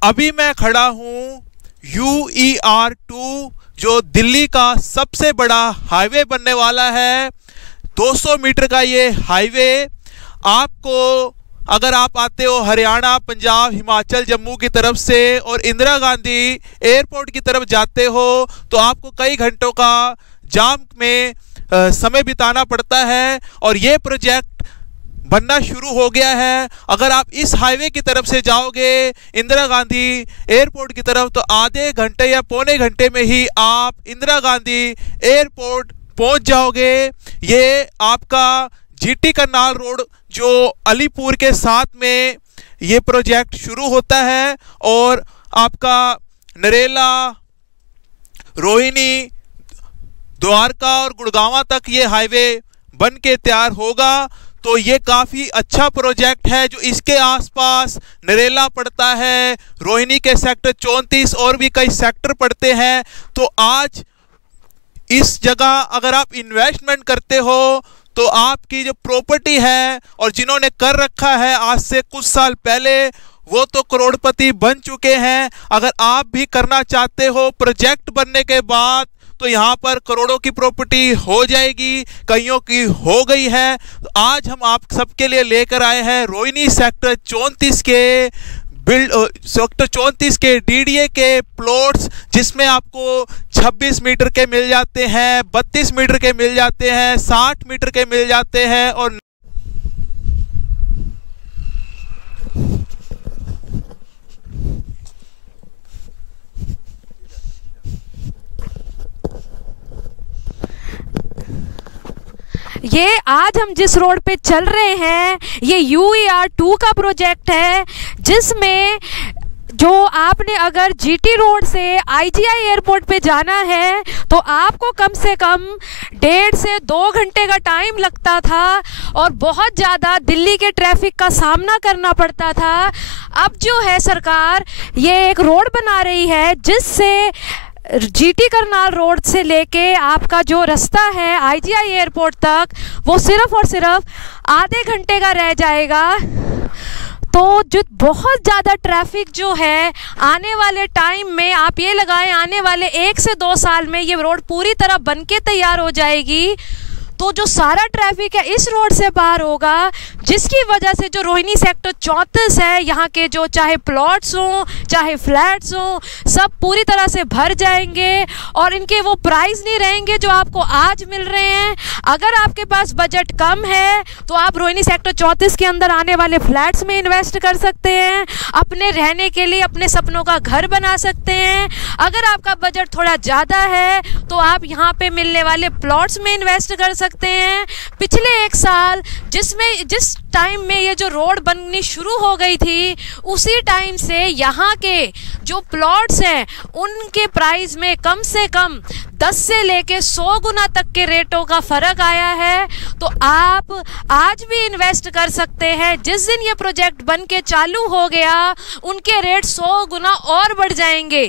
अभी मैं खड़ा हूँ UER2 जो दिल्ली का सबसे बड़ा हाईवे बनने वाला है। 200 मीटर का ये हाईवे आपको, अगर आप आते हो हरियाणा, पंजाब, हिमाचल, जम्मू की तरफ से और इंदिरा गांधी एयरपोर्ट की तरफ जाते हो तो आपको कई घंटों का जाम में समय बिताना पड़ता है। और ये प्रोजेक्ट बनना शुरू हो गया है। अगर आप इस हाईवे की तरफ से जाओगे इंदिरा गांधी एयरपोर्ट की तरफ तो आधे घंटे या पौने घंटे में ही आप इंदिरा गांधी एयरपोर्ट पहुंच जाओगे। ये आपका GT करनाल रोड जो अलीपुर के साथ में ये प्रोजेक्ट शुरू होता है और आपका नरेला, रोहिणी, द्वारका और गुड़गांव तक ये हाईवे बन के तैयार होगा। तो ये काफ़ी अच्छा प्रोजेक्ट है। जो इसके आसपास नरेला पड़ता है, रोहिणी के सेक्टर 34 और भी कई सेक्टर पड़ते हैं। तो आज इस जगह अगर आप इन्वेस्टमेंट करते हो तो आपकी जो प्रॉपर्टी है और जिन्होंने कर रखा है आज से कुछ साल पहले वो तो करोड़पति बन चुके हैं। अगर आप भी करना चाहते हो प्रोजेक्ट बनने के बाद तो यहाँ पर करोड़ों की प्रॉपर्टी हो जाएगी, कईयों की हो गई है। तो आज हम आप सबके लिए लेकर आए हैं रोहिणी सेक्टर 34 के सेक्टर 34 के DDA के प्लॉट्स, जिसमें आपको 26 मीटर के मिल जाते हैं, 32 मीटर के मिल जाते हैं, 60 मीटर के मिल जाते हैं और ये आज हम जिस रोड पे चल रहे हैं ये UER2 का प्रोजेक्ट है, जिसमें जो आपने अगर GT रोड से IGI एयरपोर्ट पे जाना है तो आपको कम से कम 1.5 से 2 घंटे का टाइम लगता था और बहुत ज़्यादा दिल्ली के ट्रैफिक का सामना करना पड़ता था। अब जो है सरकार ये एक रोड बना रही है जिससे GT करनाल रोड से लेके आपका जो रास्ता है IGI एयरपोर्ट तक वो सिर्फ और सिर्फ आधे घंटे का रह जाएगा। तो जो बहुत ज़्यादा ट्रैफिक जो है आने वाले टाइम में आप ये लगाएं आने वाले 1 से 2 साल में ये रोड पूरी तरह बनके तैयार हो जाएगी। तो जो सारा ट्रैफिक है इस रोड से पार होगा, जिसकी वजह से जो रोहिणी सेक्टर 34 है यहाँ के जो चाहे प्लॉट्स हों चाहे फ्लैट्स हों सब पूरी तरह से भर जाएंगे और इनके वो प्राइस नहीं रहेंगे जो आपको आज मिल रहे हैं। अगर आपके पास बजट कम है तो आप रोहिणी सेक्टर 34 के अंदर आने वाले फ्लैट्स में इन्वेस्ट कर सकते हैं, अपने रहने के लिए अपने सपनों का घर बना सकते हैं। अगर आपका बजट थोड़ा ज़्यादा है तो आप यहाँ पे मिलने वाले प्लॉट्स में इन्वेस्ट कर सकते हैं। पिछले 1 साल जिस टाइम में ये जो रोड बननी शुरू हो गई थी उसी टाइम से यहाँ के जो प्लॉट्स हैं उनके प्राइस में कम से कम 10 से लेके 100 गुना तक के रेटों का फ़र्क आया है। तो आप आज भी इन्वेस्ट कर सकते हैं। जिस दिन ये प्रोजेक्ट बन के चालू हो गया उनके रेट 100 गुना और बढ़ जाएंगे।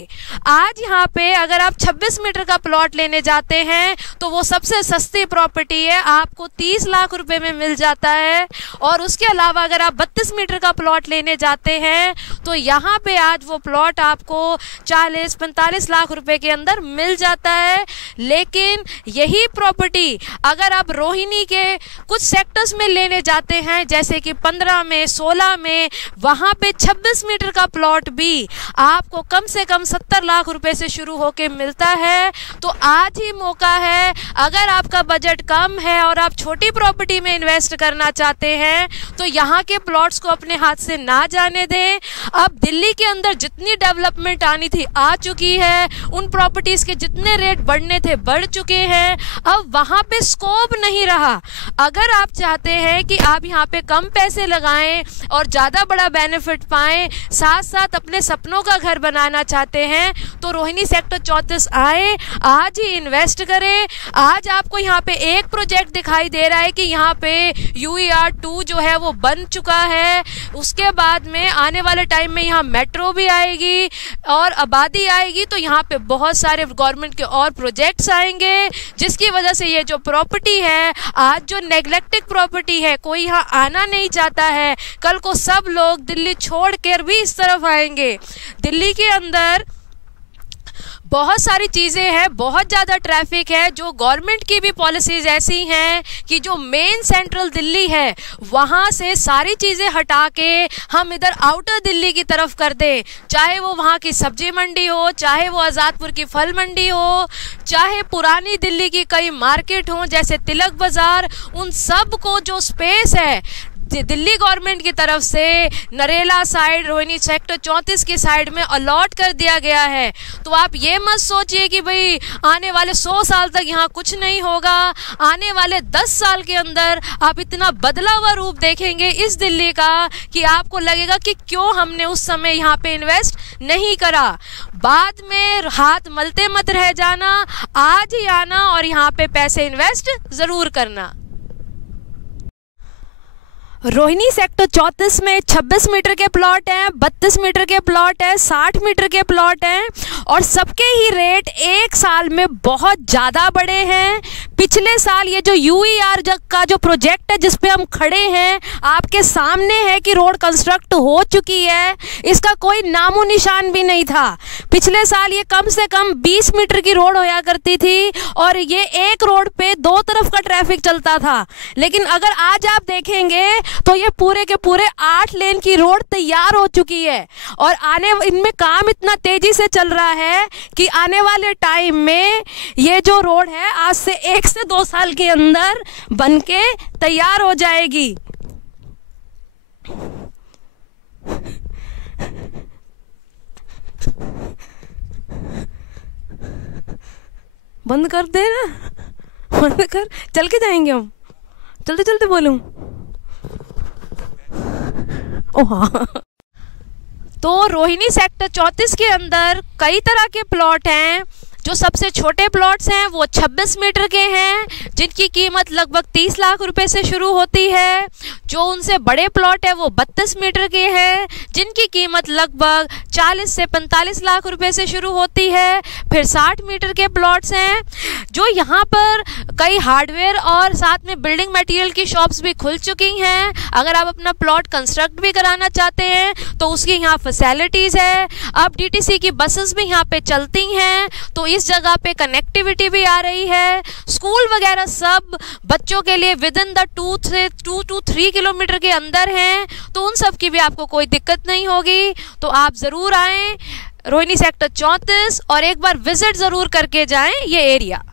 आज यहाँ पे अगर आप 26 मीटर का प्लॉट लेने जाते हैं तो वो सबसे सस्ती प्रॉपर्टी है, आपको 30 लाख रुपए में मिल जाता है। और उसके अलावा अगर आप 32 मीटर का प्लॉट लेने जाते हैं तो यहाँ पे आज वो प्लॉट आपको 40-45 लाख रुपए के अंदर मिल जाता है। लेकिन यही प्रॉपर्टी अगर आप रोहिणी के कुछ सेक्टर्स में लेने जाते हैं जैसे कि 15 में 16 में, वहाँ पे 26 मीटर का प्लॉट भी आपको कम से कम 70 लाख रुपए से शुरू होके मिलता है। तो आज ही मौका है, अगर आपका बजट कम है और आप छोटी प्रॉपर्टी में इन्वेस्ट करना चाहते हैं तो यहाँ के प्लॉट्स को अपने हाथ से ना जाने दें। अब दिल्ली के अंदर जितनी डेवलपमेंट आनी थी आ चुकी है, उन प्रॉपर्टीज़ के जितने रेट बढ़ने थे बढ़ चुके हैं, अब वहाँ पे स्कोप नहीं रहा। अगर आप चाहते हैं कि आप यहाँ पे कम पैसे लगाएं और ज़्यादा बड़ा बेनिफिट पाएं, साथ साथ अपने सपनों का घर बनाना चाहते हैं तो रोहिणी सेक्टर 34 आए, आज ही इन्वेस्ट करें। आज आपको यहाँ पे एक प्रोजेक्ट दिखाई दे रहा है कि यहाँ पे UER2 जो है वो बन चुका है। उसके बाद में आने वाले टाइम टाइम में यहाँ मेट्रो भी आएगी और आबादी आएगी, तो यहाँ पे बहुत सारे गवर्नमेंट के और प्रोजेक्ट्स आएंगे, जिसकी वजह से ये जो प्रॉपर्टी है आज जो नेग्लेक्टेड प्रॉपर्टी है, कोई यहाँ आना नहीं चाहता है, कल को सब लोग दिल्ली छोड़ कर भी इस तरफ आएंगे। दिल्ली के अंदर बहुत सारी चीज़ें हैं, बहुत ज़्यादा ट्रैफिक है। जो गवर्नमेंट की भी पॉलिसीज़ ऐसी हैं कि जो मेन सेंट्रल दिल्ली है वहाँ से सारी चीज़ें हटा के हम इधर आउटर दिल्ली की तरफ कर दें, चाहे वो वहाँ की सब्जी मंडी हो, चाहे वो आज़ादपुर की फल मंडी हो, चाहे पुरानी दिल्ली की कई मार्केट हो जैसे तिलक बाज़ार, उन सब को जो स्पेस है दिल्ली गवर्नमेंट की तरफ से नरेला साइड, रोहिणी सेक्टर 34 की साइड में अलॉट कर दिया गया है। तो आप ये मत सोचिए कि भाई आने वाले 100 साल तक यहाँ कुछ नहीं होगा। आने वाले 10 साल के अंदर आप इतना बदला हुआ रूप देखेंगे इस दिल्ली का कि आपको लगेगा कि क्यों हमने उस समय यहाँ पे इन्वेस्ट नहीं करा। बाद में हाथ मलते मत रह जाना, आज ही आना और यहाँ पे पैसे इन्वेस्ट ज़रूर करना। रोहिणी सेक्टर 34 में 26 मीटर के प्लॉट हैं, 32 मीटर के प्लॉट है, 60 मीटर के प्लॉट हैं और सबके ही रेट एक साल में बहुत ज़्यादा बढ़े हैं। पिछले साल ये जो यूईआर का जो प्रोजेक्ट है जिस पे हम खड़े हैं, आपके सामने है कि रोड कंस्ट्रक्ट हो चुकी है, इसका कोई नामो निशान भी नहीं था। पिछले साल ये कम से कम 20 मीटर की रोड होया करती थी और ये एक रोड पे 2 तरफ का ट्रैफिक चलता था। लेकिन अगर आज आप देखेंगे तो ये पूरे के पूरे 8 लेन की रोड तैयार हो चुकी है और इनमें काम इतना तेजी से चल रहा है कि आने वाले टाइम में ये जो रोड है आज से 1 से 2 साल के अंदर बनके तैयार हो जाएगी। बंद कर दे ना, बंद कर, चल के जाएंगे हम, चलते चलते बोलूं। हाँ। तो रोहिणी सेक्टर 34 के अंदर कई तरह के प्लॉट हैं। जो सबसे छोटे प्लॉट्स हैं वो 26 मीटर के हैं जिनकी कीमत लगभग 30 लाख रुपए से शुरू होती है। जो उनसे बड़े प्लॉट है वो 32 मीटर के हैं जिनकी कीमत लगभग 40 से 45 लाख रुपए से शुरू होती है। फिर 60 मीटर के प्लॉट्स हैं जो यहाँ पर कई हार्डवेयर और साथ में बिल्डिंग मटेरियल की शॉप्स भी खुल चुकी हैं। अगर आप अपना प्लॉट कंस्ट्रक्ट भी कराना चाहते हैं तो उसकी यहाँ फैसिलिटीज़ है। अब डीटीसी की बसेस भी यहाँ पे चलती हैं तो इस जगह पे कनेक्टिविटी भी आ रही है। स्कूल वगैरह सब बच्चों के लिए with in the 2 to 3 kilometre के अंदर हैं, तो उन सब की भी आपको कोई दिक्कत नहीं होगी। तो आप ज़रूर आएँ रोहिणी सेक्टर 34 और एक बार विजिट ज़रूर करके जाएं ये एरिया।